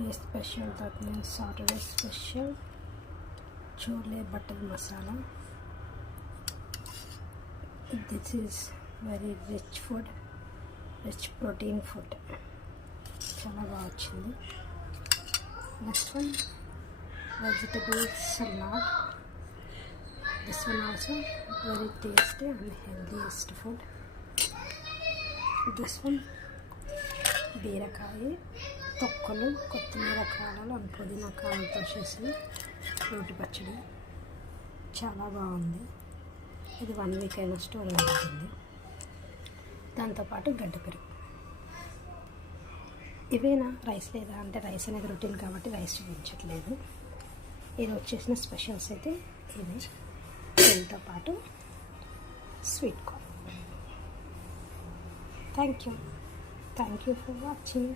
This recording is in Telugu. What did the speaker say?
Today special, that means Saturday special chole butter masala. This is very rich food, rich protein food. Chala baga vachindi. Next one, vegetable salad. This one also very tasty and healthiest food. This one, బీరకాయ తొక్కలు, కొత్తిమీర కాడలు అండ్ పుదీనా కాడలతో చేసిన రోటి పచ్చడి చాలా బాగుంది. ఇది 1 వీక్ అయినా స్టోర్ అవుతుంది. దాంతోపాటు గడ్డ పెరుగు. ఇవేనా రైస్ లేదా అంటే రైస్ అనేది రొటీన్ కాబట్టి రైస్ చూపించట్లేదు. ఈరోజు చేసిన స్పెషల్స్ అయితే ఇవే. దీంతో పాటు sweet corn. Thank you for watching.